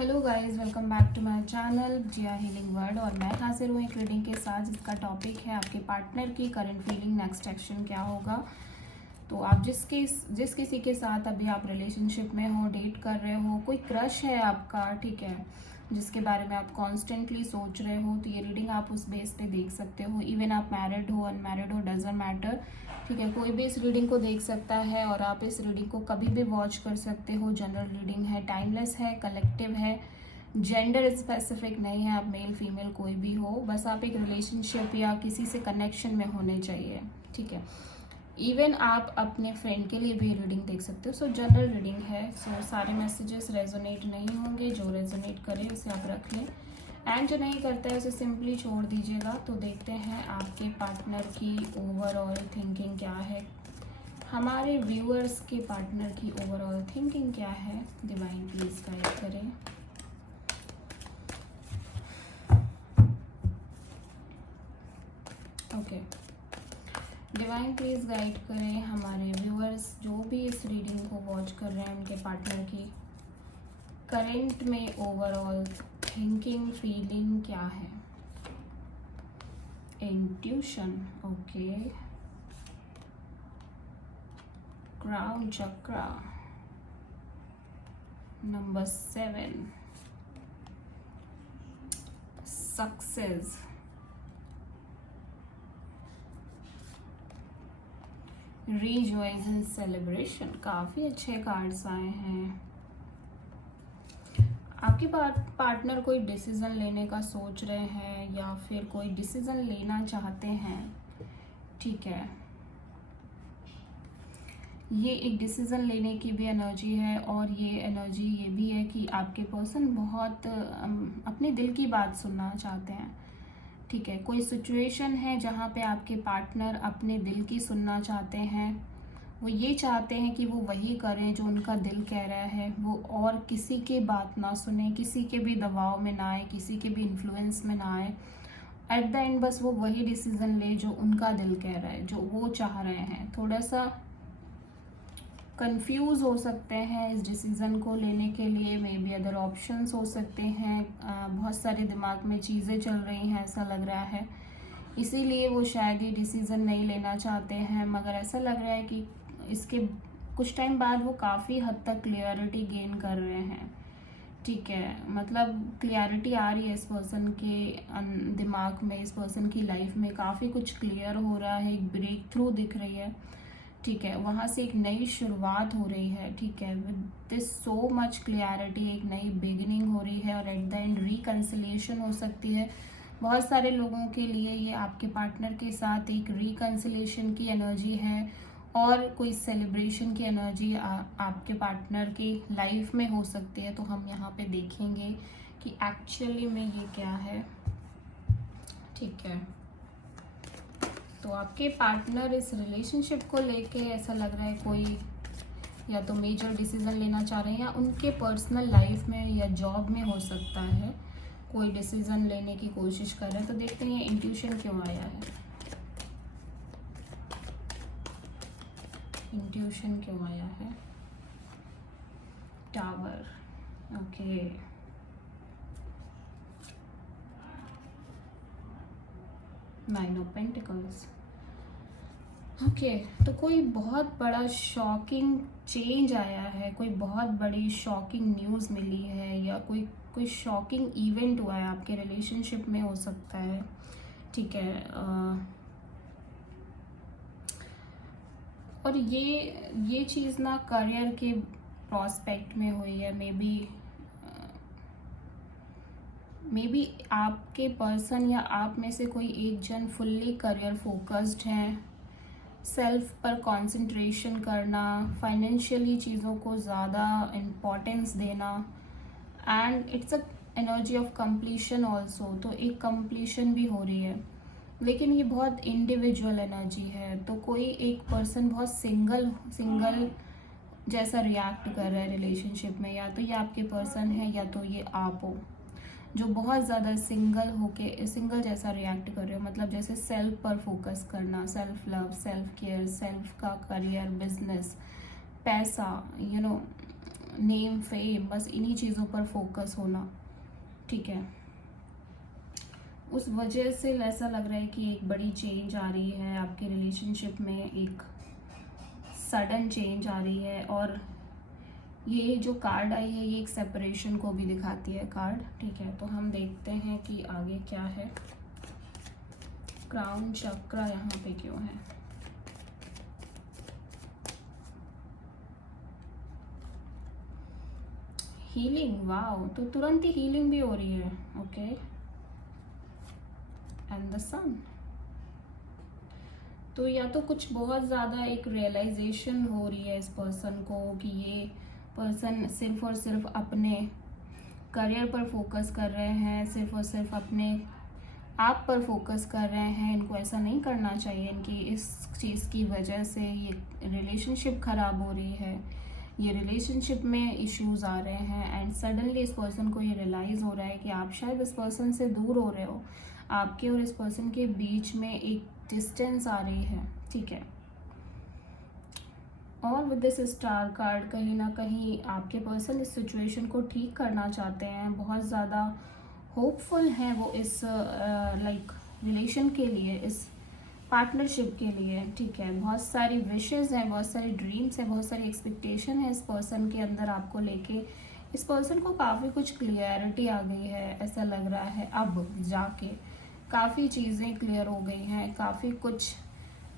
Hello guys, welcome back to my channel Jiya healing world. और मैं हाजिर हूँ एक रीडिंग के साथ जिसका टॉपिक है आपके पार्टनर की करंट फीलिंग, नेक्स्ट एक्शन क्या होगा। तो आप जिस किसी के साथ अभी आप रिलेशनशिप में हो, डेट कर रहे हो, कोई क्रश है आपका, ठीक है, जिसके बारे में आप कॉन्स्टेंटली सोच रहे हो, तो ये रीडिंग आप उस बेस पे देख सकते हो। इवन आप मैरिड हो, अनमैरिड हो, डजंट मैटर, ठीक है, कोई भी इस रीडिंग को देख सकता है और आप इस रीडिंग को कभी भी वॉच कर सकते हो। जनरल रीडिंग है, टाइमलेस है, कलेक्टिव है, जेंडर स्पेसिफिक नहीं है, आप मेल फीमेल कोई भी हो, बस आप एक रिलेशनशिप या किसी से कनेक्शन में होने चाहिए, ठीक है। इवन आप अपने फ्रेंड के लिए भी रीडिंग देख सकते हो। सो जनरल रीडिंग है, सो सारे मैसेजेस रेजोनेट नहीं होंगे, जो रेजोनेट करे उसे आप रख लें एंड जो नहीं करता है उसे सिंपली छोड़ दीजिएगा। तो देखते हैं आपके पार्टनर की ओवरऑल थिंकिंग क्या है, हमारे व्यूअर्स के पार्टनर की ओवरऑल थिंकिंग क्या है। डिवाइन प्लीज गाइड करें। ओके, डिवाइन प्लीज गाइड करें हमारे व्यूअर्स जो भी इस रीडिंग को वॉच कर रहे हैं, उनके पार्टनर की करंट में ओवरऑल थिंकिंग फीलिंग क्या है। Intuition, okay, crown chakra, number 7, success, rejoice and celebration. काफी अच्छे कार्ड्स आए हैं। आपके पार्टनर कोई डिसीजन लेने का सोच रहे हैं या फिर कोई डिसीजन लेना चाहते हैं, ठीक है। ये एक डिसीजन लेने की भी एनर्जी है और ये एनर्जी ये भी है कि आपके पर्सन बहुत अपने दिल की बात सुनना चाहते हैं, ठीक है। कोई सिचुएशन है जहाँ पे आपके पार्टनर अपने दिल की सुनना चाहते हैं। वो ये चाहते हैं कि वो वही करें जो उनका दिल कह रहा है, वो और किसी की बात ना सुने, किसी के भी दबाव में ना आए, किसी के भी इन्फ्लुएंस में ना आए। एट द एंड बस वो वही डिसीजन ले जो उनका दिल कह रहा है, जो वो चाह रहे हैं। थोड़ा सा कंफ्यूज हो सकते हैं इस डिसीज़न को लेने के लिए, मे बी अदर ऑप्शंस हो सकते हैं। बहुत सारे दिमाग में चीज़ें चल रही हैं, ऐसा लग रहा है, इसीलिए वो शायद ये डिसीज़न नहीं लेना चाहते हैं। मगर ऐसा लग रहा है कि इसके कुछ टाइम बाद वो काफ़ी हद तक क्लियरिटी गेन कर रहे हैं, ठीक है। मतलब क्लियरिटी आ रही है इस पर्सन के दिमाग में, इस पर्सन की लाइफ में काफ़ी कुछ क्लियर हो रहा है, एक ब्रेक थ्रू दिख रही है, ठीक है। वहाँ से एक नई शुरुआत हो रही है, ठीक है। With this so much clarity एक नई बिगिनिंग हो रही है और एट द एंड रिकन्सिलिएशन हो सकती है। बहुत सारे लोगों के लिए ये आपके पार्टनर के साथ एक रिकन्सिलिएशन की एनर्जी है और कोई सेलिब्रेशन की एनर्जी आपके पार्टनर की लाइफ में हो सकती है। तो हम यहाँ पे देखेंगे कि एक्चुअली में ये क्या है, ठीक है। तो आपके पार्टनर इस रिलेशनशिप को लेके ऐसा लग रहा है कोई या तो मेजर डिसीजन लेना चाह रहे हैं या उनके पर्सनल लाइफ में या जॉब में हो सकता है कोई डिसीजन लेने की कोशिश कर रहे हैं। तो देखते हैं ये इंट्यूशन क्यों आया है, इंट्यूशन क्यों आया है। Tower, okay, nine of pentacles, okay. तो कोई बहुत बड़ा शॉकिंग चेंज आया है, कोई बहुत बड़ी शॉकिंग न्यूज़ मिली है या कोई शॉकिंग इवेंट हुआ है आपके रिलेशनशिप में, हो सकता है, ठीक है। और ये चीज़ ना करियर के प्रोस्पेक्ट में हुई है। मे बी आपके पर्सन या आप में से कोई एक जन फुल्ली करियर फोकस्ड है, सेल्फ पर कंसंट्रेशन करना, फाइनेंशियली चीज़ों को ज़्यादा इम्पोर्टेंस देना and it's a energy of completion also. तो एक कंप्लीशन भी हो रही है, लेकिन ये बहुत इंडिविजुअल एनर्जी है। तो कोई एक पर्सन बहुत सिंगल जैसा रिएक्ट कर रहा है रिलेशनशिप में, या तो ये आपके पर्सन है या तो ये आप हो, जो बहुत ज़्यादा सिंगल जैसा रिएक्ट कर रहे हो। मतलब जैसे सेल्फ पर फोकस करना, self love, self care, self का करियर, बिजनेस, पैसा, नेम, फेम, बस इन्हीं चीज़ों पर फोकस होना, ठीक है। उस वजह से ऐसा लग रहा है कि एक बड़ी चेंज आ रही है आपके रिलेशनशिप में, एक सडन चेंज आ रही है। और ये जो कार्ड आई है ये एक सेपरेशन को भी दिखाती है कार्ड, ठीक है। तो हम देखते हैं कि आगे क्या है। क्राउन चक्रा यहाँ पे क्यों है? हीलिंग, वाओ, तो तुरंत ही हीलिंग भी हो रही है, ओके। एंड द सन, तो या तो कुछ बहुत ज़्यादा एक रियलाइजेशन हो रही है इस पर्सन को कि ये पर्सन सिर्फ और सिर्फ अपने करियर पर फोकस कर रहे हैं, सिर्फ और सिर्फ अपने आप पर फोकस कर रहे हैं। इनको ऐसा नहीं करना चाहिए, इनकी इस चीज़ की वजह से ये रिलेशनशिप ख़राब हो रही है, ये रिलेशनशिप में इश्यूज आ रहे हैं। एंड सडनली इस पर्सन को ये रियलाइज़ हो रहा है कि आप शायद इस पर्सन से दूर हो रहे हो, आपके और इस पर्सन के बीच में एक डिस्टेंस आ रही है, ठीक है। और विद दिस स्टार कार्ड, कहीं ना कहीं आपके पर्सन इस सिचुएशन को ठीक करना चाहते हैं, बहुत ज़्यादा होपफुल हैं वो इस लाइक रिलेशन के लिए, इस पार्टनरशिप के लिए, ठीक है। बहुत सारी विशेस हैं, बहुत सारी ड्रीम्स हैं, बहुत सारी एक्सपेक्टेशन है इस पर्सन के अंदर आपको लेके। इस पर्सन को काफ़ी कुछ क्लियरिटी आ गई है, ऐसा लग रहा है अब जाके काफ़ी चीज़ें क्लियर हो गई हैं। काफ़ी कुछ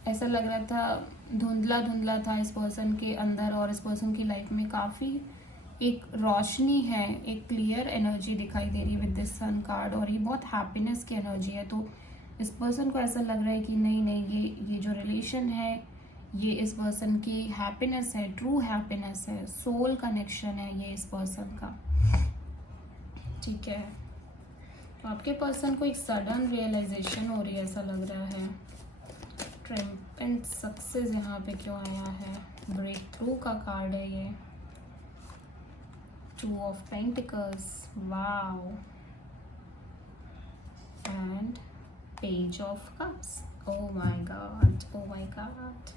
ऐसा लग रहा था धुंधला धुंधला था इस पर्सन के अंदर, और इस पर्सन की लाइफ में काफ़ी एक रोशनी है, एक क्लियर एनर्जी दिखाई दे रही है विद दिस सन कार्ड, और ये बहुत हैप्पीनेस की एनर्जी है। तो इस पर्सन को ऐसा लग रहा है कि नहीं नहीं, ये जो रिलेशन है ये इस पर्सन की हैप्पीनेस है, ट्रू हैप्पीनेस है, सोल कनेक्शन है ये इस पर्सन का, ठीक है। तो आपके पर्सन को एक सडन रियलाइजेशन हो रही है, ऐसा लग रहा है। ट्रम्प एंड सक्सेस यहाँ पे क्यों आया है? ब्रेक थ्रू का कार्ड है ये। 2 of pentacles, wow, and page of cups. Oh my God, oh my God.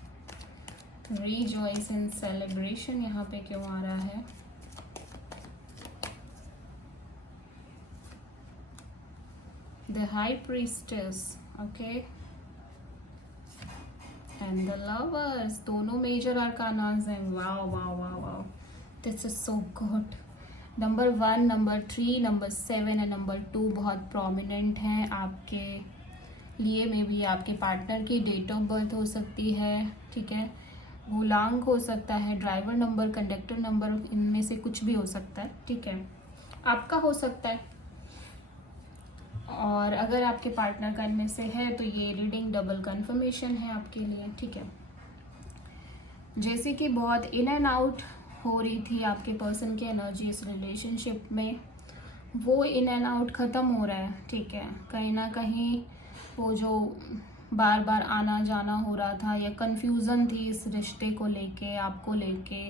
Rejoice in celebration यहाँ पे क्यों आ रहा है? The High Priestess, okay. And the Lovers, दोनों मेजर आर्कानास हैं। Wow wow wow wow, this is so good. Number 1, number 3, number 7 और number 2 बहुत prominent हैं आपके लिए। में भी आपके पार्टनर की डेट ऑफ बर्थ हो सकती है, ठीक है। गुलांक हो सकता है, ड्राइवर नंबर, कंडक्टर नंबर, इनमें से कुछ भी हो सकता है, ठीक है। आपका हो सकता है, और अगर आपके पार्टनर का इनमें से है तो ये रीडिंग डबल कंफर्मेशन है आपके लिए, ठीक है। जैसे कि बहुत इन एंड आउट हो रही थी आपके पर्सन की एनर्जी इस रिलेशनशिप में, वो इन एंड आउट ख़त्म हो रहा है, ठीक है। कहीं ना कहीं वो जो बार बार आना जाना हो रहा था या कंफ्यूजन थी इस रिश्ते को लेके, आपको लेके,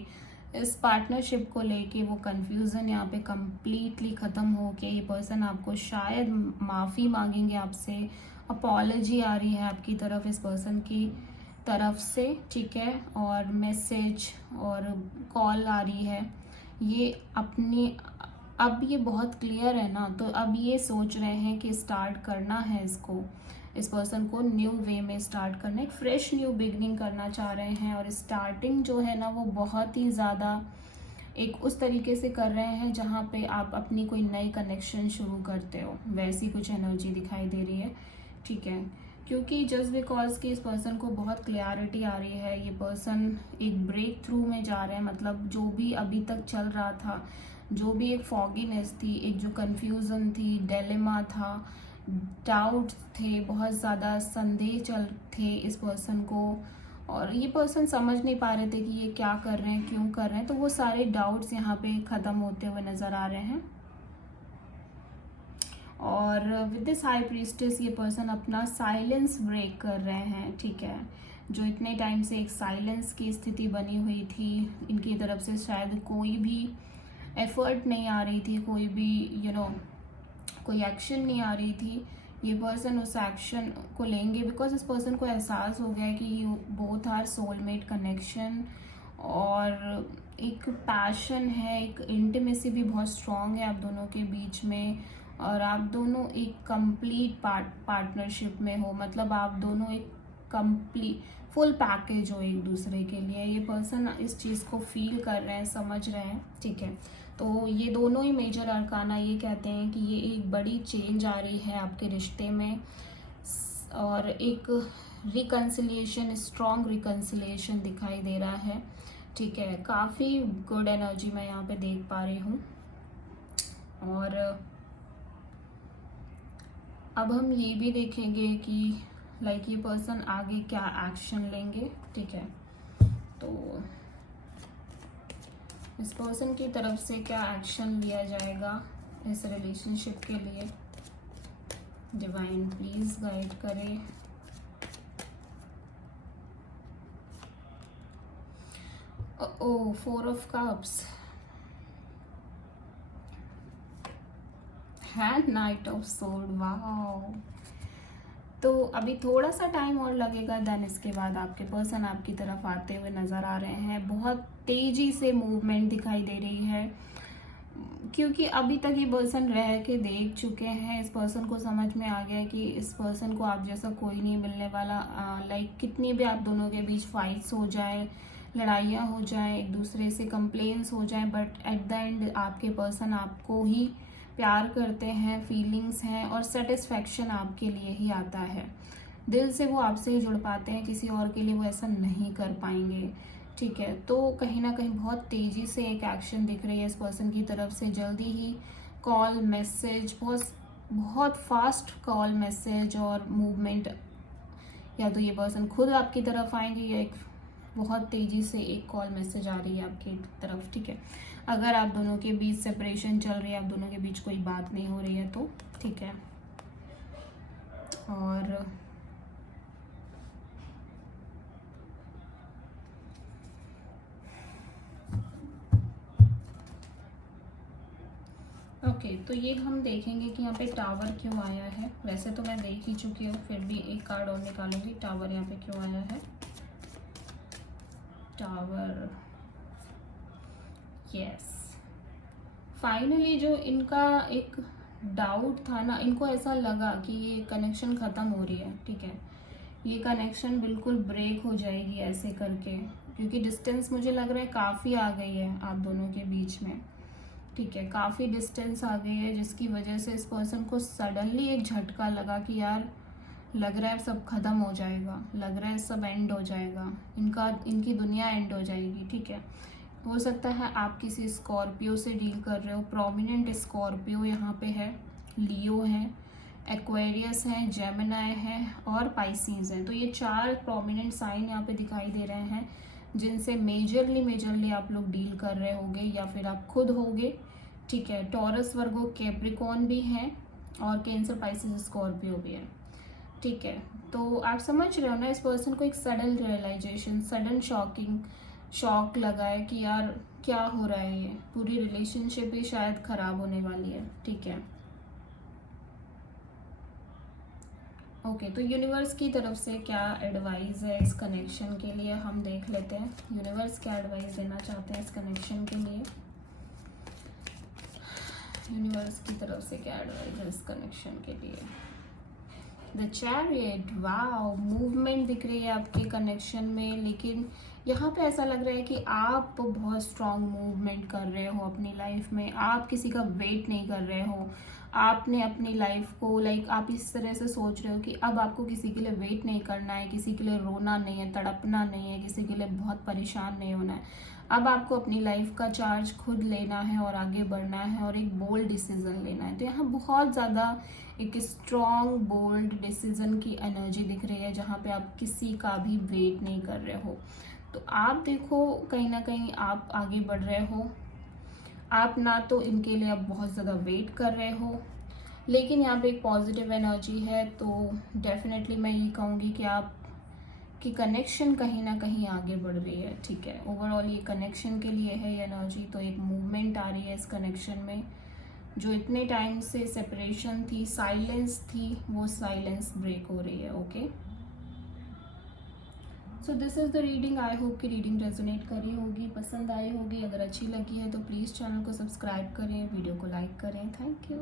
इस पार्टनरशिप को लेके, वो कंफ्यूजन यहाँ पे कम्प्लीटली ख़त्म हो के ये पर्सन आपको शायद माफ़ी मांगेंगे आपसे। अपॉलॉजी आ रही है आपकी तरफ इस पर्सन की तरफ से, ठीक है। और मैसेज और कॉल आ रही है। ये अपनी अब ये बहुत क्लियर है ना, तो अब ये सोच रहे हैं कि स्टार्ट करना है इसको, इस पर्सन को न्यू वे में स्टार्ट करना, एक फ्रेश न्यू बिगनिंग करना चाह रहे हैं। और स्टार्टिंग जो है ना वो बहुत ही ज़्यादा एक उस तरीके से कर रहे हैं जहाँ पे आप अपनी कोई नई कनेक्शन शुरू करते हो, वैसी कुछ एनर्जी दिखाई दे रही है, ठीक है। क्योंकि जस्ट बिकॉज कि इस पर्सन को बहुत क्लियरिटी आ रही है, ये पर्सन एक ब्रेक थ्रू में जा रहे हैं। मतलब जो भी अभी तक चल रहा था, जो भी एक फॉगीनेस थी, एक जो कंफ्यूजन थी, डिलेमा था, डाउट थे, बहुत ज़्यादा संदेह चल थे इस पर्सन को, और ये पर्सन समझ नहीं पा रहे थे कि ये क्या कर रहे हैं, क्यों कर रहे हैं। तो वो सारे डाउट्स यहाँ पे ख़त्म होते हुए नज़र आ रहे हैं। और विद दिस हाई प्रीस्टेस ये पर्सन अपना साइलेंस ब्रेक कर रहे हैं, ठीक है। जो इतने टाइम से एक साइलेंस की स्थिति बनी हुई थी इनकी तरफ से, शायद कोई भी एफर्ट नहीं आ रही थी, कोई भी कोई एक्शन नहीं आ रही थी, ये पर्सन उस एक्शन को लेंगे बिकॉज इस पर्सन को एहसास हो गया है कि बोथ आर सोलमेट कनेक्शन। और एक पैशन है, एक इंटीमेसी भी बहुत स्ट्रॉन्ग है आप दोनों के बीच में, और आप दोनों एक कंप्लीट पार्टनरशिप में हो, मतलब आप दोनों एक कंप्लीट फुल पैकेज हो एक दूसरे के लिए। ये पर्सन इस चीज़ को फील कर रहे हैं, समझ रहे हैं, ठीक है। तो ये दोनों ही मेजर अरकाना ये कहते हैं कि ये एक बड़ी चेंज आ रही है आपके रिश्ते में, और एक रिकन्सिलिएशन, स्ट्रॉन्ग रिकन्सिलिएशन दिखाई दे रहा है, ठीक है। काफ़ी गुड एनर्जी मैं यहाँ पे देख पा रही हूँ। और अब हम ये भी देखेंगे कि लाइक ये पर्सन आगे क्या एक्शन लेंगे, ठीक है। तो इस पर्सन की तरफ से क्या एक्शन लिया जाएगा इस रिलेशनशिप के लिए, डिवाइन प्लीज गाइड करें। ओ 4 ऑफ कप्स है, नाइट ऑफ सोर्ड, वाओ। तो अभी थोड़ा सा टाइम और लगेगा, देन इसके बाद आपके पर्सन आपकी तरफ आते हुए नज़र आ रहे हैं। बहुत तेज़ी से मूवमेंट दिखाई दे रही है, क्योंकि अभी तक ये पर्सन रह के देख चुके हैं। इस पर्सन को समझ में आ गया कि इस पर्सन को आप जैसा कोई नहीं मिलने वाला। लाइक कितनी भी आप दोनों के बीच फाइट्स हो जाए, लड़ाइयाँ हो जाए, एक दूसरे से कंप्लेंट्स हो जाए, बट एट द एंड आपके पर्सन आपको ही प्यार करते हैं, फीलिंग्स हैं, और सेटिस्फैक्शन आपके लिए ही आता है। दिल से वो आपसे ही जुड़ पाते हैं, किसी और के लिए वो ऐसा नहीं कर पाएंगे, ठीक है। तो कहीं ना कहीं बहुत तेज़ी से एक एक्शन दिख रही है इस पर्सन की तरफ से। जल्दी ही कॉल, मैसेज, बहुत बहुत फास्ट कॉल, मैसेज और मूवमेंट, या तो ये पर्सन खुद आपकी तरफ आएंगे या एक बहुत तेज़ी से एक कॉल, मैसेज आ रही है आपकी तरफ, ठीक है। अगर आप दोनों के बीच सेपरेशन चल रही है, आप दोनों के बीच कोई बात नहीं हो रही है तो, ठीक है। और ओके, तो ये हम देखेंगे कि यहाँ पे टावर क्यों आया है। वैसे तो मैं देख ही चुकी हूँ, फिर भी एक कार्ड और निकालूंगी। टावर यहाँ पे क्यों आया है, टावर, यस। फाइनली जो इनका एक डाउट था ना, इनको ऐसा लगा कि ये कनेक्शन ख़त्म हो रही है, ठीक है। ये कनेक्शन बिल्कुल ब्रेक हो जाएगी ऐसे करके, क्योंकि डिस्टेंस मुझे लग रहा है काफ़ी आ गई है आप दोनों के बीच में, ठीक है। काफ़ी डिस्टेंस आ गई है, जिसकी वजह से इस पर्सन को सडनली एक झटका लगा कि यार लग रहा है सब खत्म हो जाएगा, लग रहा है सब एंड हो जाएगा, इनकी दुनिया एंड हो जाएगी, ठीक है। हो सकता है आप किसी स्कॉर्पियो से डील कर रहे हो। प्रोमिनेंट स्कॉर्पियो यहाँ पे है, लियो है, एक्वेरियस है, जेमिनाई है और पाइसीज है। तो ये 4 प्रोमिनेंट साइन यहाँ पे दिखाई दे रहे हैं, जिनसे मेजरली आप लोग डील कर रहे होगे, या फिर आप खुद होगे, ठीक है। टॉरस, वर्गो, कैप्रिकॉर्न भी है, और कैंसर, पाइसिस, स्कॉर्पियो भी है, ठीक है। तो आप समझ रहे हो ना, इस पर्सन को एक सडन रियलाइजेशन, सडन शॉक लगा है कि यार क्या हो रहा है, ये पूरी रिलेशनशिप ही शायद खराब होने वाली है, ठीक है। ओके, तो यूनिवर्स की तरफ से क्या एडवाइस है इस कनेक्शन के लिए, हम देख लेते हैं। यूनिवर्स क्या एडवाइस देना चाहते हैं इस कनेक्शन के लिए। यूनिवर्स की तरफ से क्या एडवाइस है इस कनेक्शन के लिए। द चैरियट, वाओ, मूवमेंट दिख रही है आपके कनेक्शन में, लेकिन यहाँ पे ऐसा लग रहा है कि आप बहुत स्ट्रॉन्ग मूवमेंट कर रहे हो अपनी लाइफ में। आप किसी का वेट नहीं कर रहे हो। आपने अपनी लाइफ को लाइक आप इस तरह से सोच रहे हो कि अब आपको किसी के लिए वेट नहीं करना है, किसी के लिए रोना नहीं है, तड़पना नहीं है, किसी के लिए बहुत परेशान नहीं होना है। अब आपको अपनी लाइफ का चार्ज खुद लेना है और आगे बढ़ना है, और एक बोल्ड डिसीजन लेना है। तो यहाँ बहुत ज़्यादा एक स्ट्रॉन्ग बोल्ड डिसीजन की एनर्जी दिख रही है, जहाँ पे आप किसी का भी वेट नहीं कर रहे हो। तो आप देखो, कहीं ना कहीं आप आगे बढ़ रहे हो। आप ना तो इनके लिए अब बहुत ज़्यादा वेट कर रहे हो, लेकिन यहाँ पे एक पॉजिटिव एनर्जी है। तो डेफिनेटली मैं ये कहूँगी कि आप की कनेक्शन कहीं ना कहीं आगे बढ़ रही है, ठीक है। ओवरऑल ये कनेक्शन के लिए है ये एनर्जी। तो एक मूवमेंट आ रही है इस कनेक्शन में। जो इतने टाइम से सेपरेशन थी, साइलेंस थी, वो साइलेंस ब्रेक हो रही है, okay. So this is the reading. I hope कि रीडिंग रेजोनेट करी होगी, पसंद आई होगी। अगर अच्छी लगी है तो प्लीज़ चैनल को सब्सक्राइब करें, वीडियो को लाइक करें। Thank you.